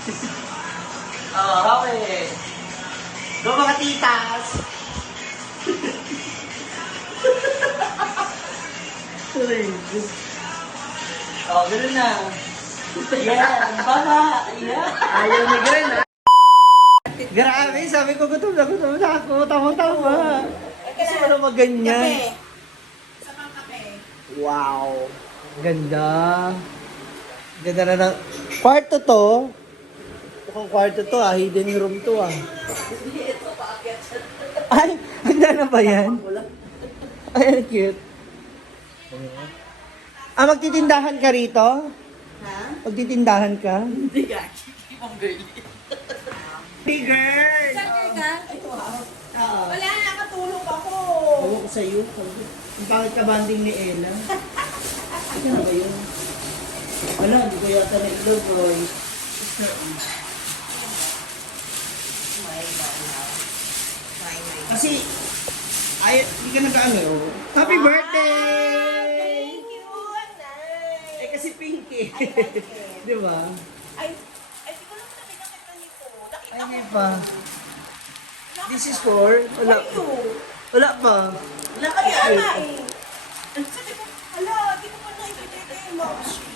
Oh, okay. Go mga titas! Oh, gano'n na. Yeah, baba. Yeah. Ayaw ni Gwen, ha? Grabe, sabi ko gutom na ako. Tama-tama. Kasi wala maganyan. Isa pang kape. Wow. Ganda. Ganda na ng... Kwarto to. Mukhang kwarto to hidden room to Ay, handa na ba yan? Ay, ang cute. Magtitindahan ka rito? Ha? Magtitindahan ka? Hindi ka. Ibang girly. Hey girl! Saan ka? Ito ha? Wala, nakatulog ako. Bawa ko sa'yo. Ang pangit ka banding ni Ella. Ano na ba yun? Wala, hindi ko yata na ilog, boy. Kasi, hindi ka nag-ano. Happy birthday! Thank you, Nay. Kasi pinky. I like it. Di ba? Ay, di ko lang nakita nito. Nakita Ay, ko. hindi pa. This is for? Wala. Wala pa. Wala ka na eh. Sabi ko, hala, di ko pa nakikita yung mochi.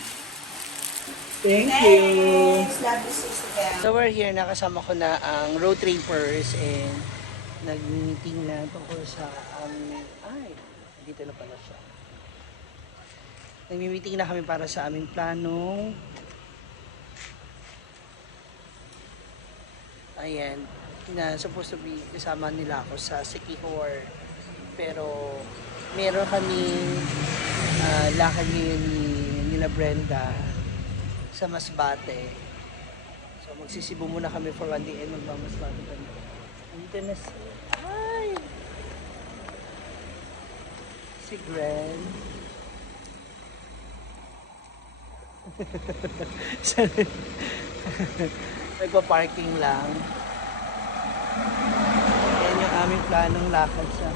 Thank you. Thanks. Love you, sister. So we're here, nakasama ko na ang road trippers and nag-meeting na tungkol sa dito na pala siya. Nag-meeting na kami para sa aming planong na supposed to be kasama nila ako sa Sikihor. Pero meron kaming lakad ngayon nila Brenda sa Masbate. So magsisibo muna kami for one day and magmamasbate kami. Dito na si Gren. Nagpa-parking lang. Yan yung aming planong lakad sa...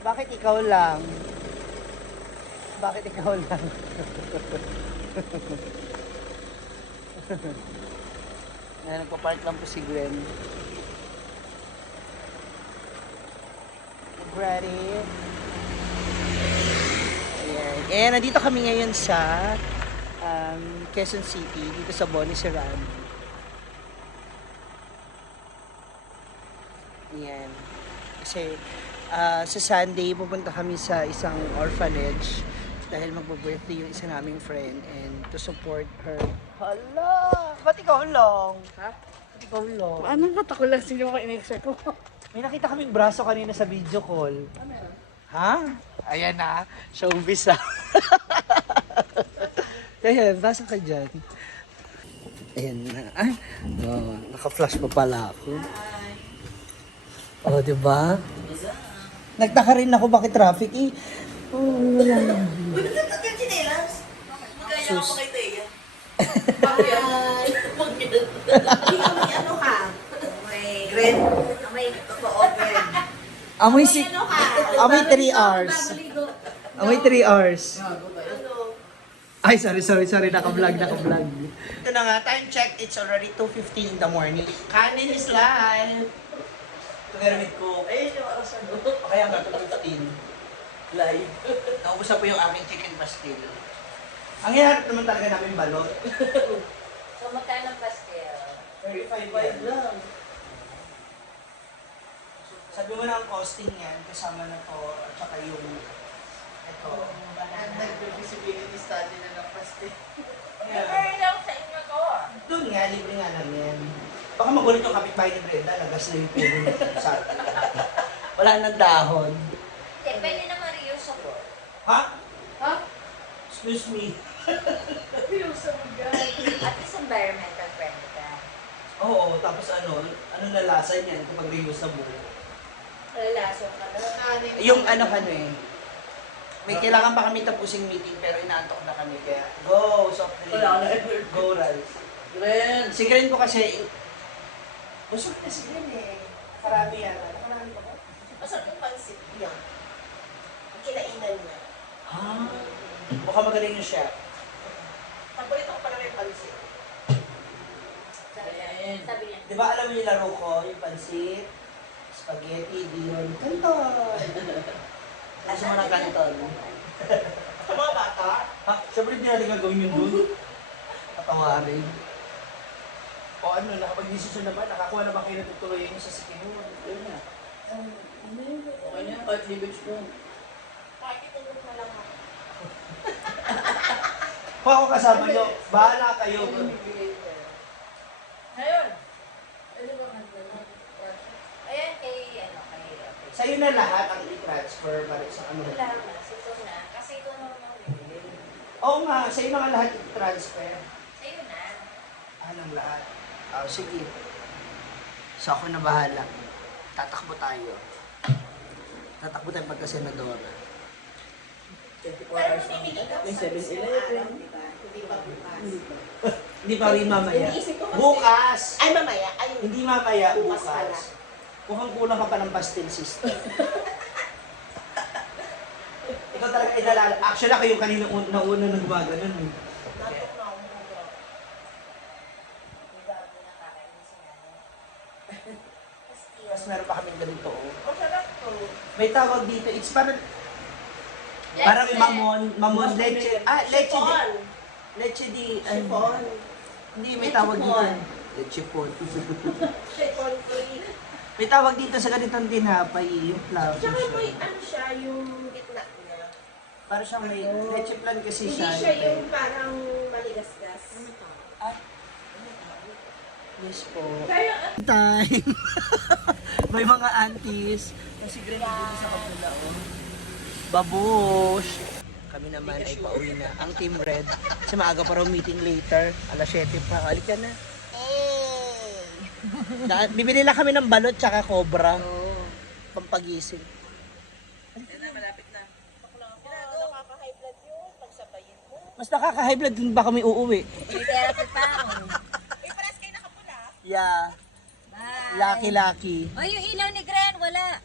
Bakit ikaw lang? Bakit ikaw lang? Nagpa-park lang po si Gwen. Ready? Ayan. Ayan, nandito kami ngayon sa Quezon City, dito sa Boni Serrano. Ayan. Kasi sa Sunday, pupunta kami sa isang orphanage dahil magbo-birthday yung isa naming friend and to support her. Hala! Ba't ikaw lang? Ha? Ba't ikaw lang? Anong kata ko lang sino ko in-expect ko? May nakita kaming braso kanina sa video call. Ano yun? Ha? Ayan na. Showbiz ah. Ayan, basa ka dyan. Ayan na. Naka-flash pa pala ako. Oh, diba? Nagtaka rin ako bakit traffic eh. Wala na. Uy, ba't natin chinelas? Magkaya Sus. ako kay Teya. Bakit? Hindi ka may ano ha? May Gren. May totoo Gren. Amoy May ano ka? Amoy 3 hours. Amoy 3 hours. Ano? Ay, sorry. Naka-vlog. Ito na nga, time check. It's already 2:15 in the morning. Kanin is live. Together with Coke. Ayun yung arasan ko. Kaya nga, 2:15. Live. Naubos na po yung aming chicken pastil. Ang hiharap naman talaga namin balot. So, magkano ang pastel? 35 lang. Sabi mo na ang costing yan, kasama na to, at saka yung ito. Nag-visibility study na ng pastel. Libre lang sa inyo to. Doon nga, libre nga namin. Baka magulit yung kapitbahay ni Brenda, nagas na yung puno sa atin. Wala nang dahon. Pwede naman reusable. Ha? Ha? Excuse me. At least environmental friendly ka. Oo, tapos ano na lasa niyan kapag reusable? Relason ka lang. Yung ano may kailangan pa kami tapusing meeting pero inaantok na kami kaya go, soft drink. Go, Ralph. Gwen! Si Gren ko kasi, busog na si Gren eh. Karami yan. Nakarami pa ba? Masarap yung pansit niya. Ang kinainan niya. Ah, baka magaling yung chef. paborito ko pala yung pansit. Sabi niya. Di ba alam mo yung laro ko? Yung pansit, spaghetti, diyon, kanton. Kasi mo ng kanton. Sa mga bata? Ha? Siyempre hindi natin gagawin yun dun. Patawarin. O ano, nakapag-desisyon na ba? Nakakuha na ba kayo na tutuloy niyo sa sikin mo? Yun na. Okay na, kahit livage mo. Kahit itulog na lang ako. Kung ako kasama niyo, bahala kayo. Ngayon. Ano ba nandun? Ayan kay, ano, kay. Sa'yo na lahat ang i-transfer para sa ano. Wala na, ito na. Kasi ito naman bibili. Oo nga, sa'yo na nga lahat i-transfer. Sa'yo na. Anong lahat? Oh, sige. So ako na bahala. Tatakbo tayo. Tatakbo tayo pagka-senadora. 24 Pero hours na. bumibili ka May sa 7-Eleven. di ba? Hindi pa bukas. Hindi pa rin mamaya. Iniisip ko kasi- Bukas! Ay, mamaya. Ay, Hindi mamaya, Bukas pala. bukas. Kulang ka pa ng pastel system. Ikaw talaga inalala. Actually, ako yung kanina nauna na gumaganon. Eh. natok na ako. Hindi ba ako nakakain si nanay? Tapos meron pa kaming ganito. Oh. Masarap to. May tawag dito. It's parang mamon, leche. Leche di. Chiffon. Leche di. Chiffon. Hindi, may Leche tawag dito. pon. Leche pon. Chiffon free. May tawag dito sa ganitong tinapay, yung flour. Tsaka may ano siya, yung gitna niya. Para siyang may leche plan kasi Hindi siya. siya yung parang maligasgas. Yes po. Kaya, Time. May mga aunties. Kasi green dito sa kapula, oh. Babush. Kami naman ay pauwi na. Ang Team Red. Kasi maaga pa raw meeting later. Alas 7 pa. Alik ka na. Bibili lang kami ng balot tsaka cobra. Pampagising. Yan na, malapit na. nakaka-high blood yung pagsabayin mo. Mas nakaka-high blood dun ba kami uuwi? Therapy pa ako. Eh, paras kayo nakapula. Yeah. Bye. Lucky. Oh, yung ilaw ni Gren, wala.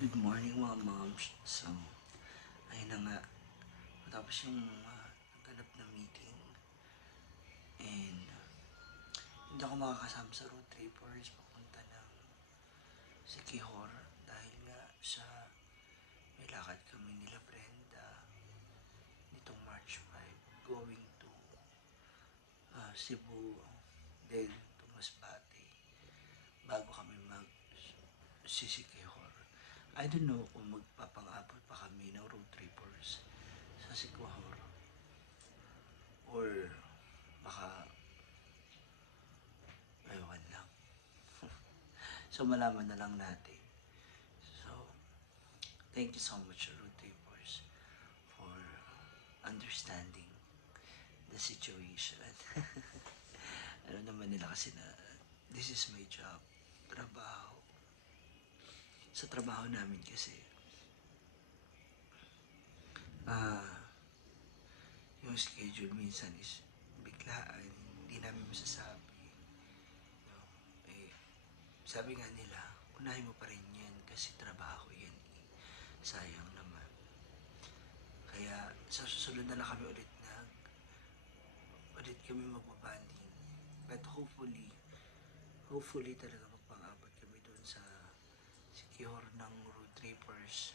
Good morning mga moms. So, ayun na nga. Matapos yung ganap na meeting. And, hindi ako makakasama sa road trippers papunta ng Siquijor dahil nga sa may lakad kami nila Brenda nitong March 5 going to Cebu, then to Masbate bago kami mag Siquijor. I don't know kung magpapang-abot pa kami ng road trippers sa Siquijor or baka ewan lang. So malaman na lang natin. So thank you so much road trippers for understanding the situation. Alam naman nila kasi na this is my job, trabaho. Sa trabaho namin kasi yung schedule minsan is biglaan, hindi namin masasabi. No? Eh, sabi nga nila, unahin mo pa rin yan kasi trabaho yan. Sayang naman. Kaya sa susunod na lang kami ulit kami magbabanding. But hopefully talaga magpang-abot kami doon sa Siquijor ng road trippers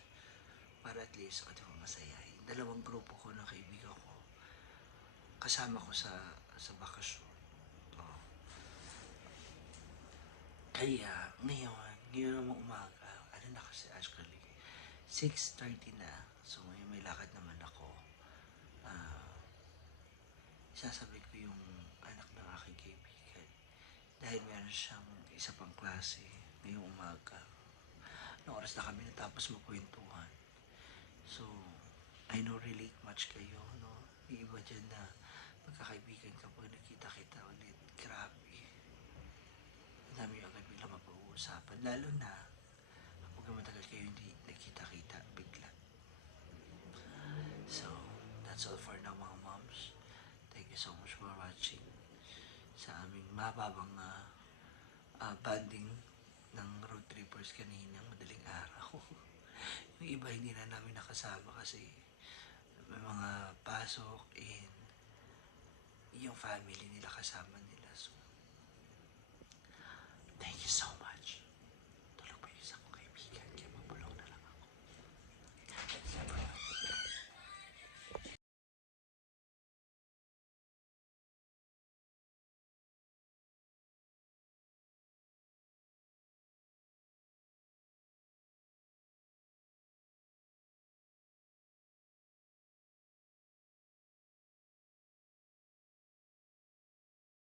para at least ako masayahin. Dalawang grupo ko ng kaibigan ko kasama ko sa bakasyon. Oh. Kaya ngayon namang umaga, ano na kasi actually 6:30 na. So ngayon may lakad naman ako. Sasabi ko yung anak ng aking kaibigan dahil meron siyang isa pang klase ngayong umaga. Noong oras na kami natapos magkwentuhan. So, I know relate much kayo, no? May iba dyan na magkakaibigan kapag nakita-kita ulit. Grabe. Ang dami agad bigla mapag-uusapan. Lalo na kapag matagal kayo hindi nakita-kita bigla. So, that's all for now mga moms. Thank you so much for watching sa aming mababang banding ng road trippers kanina madaling araw. Yung iba hindi na namin nakasama kasi may mga pasok and yung family nila kasama nila.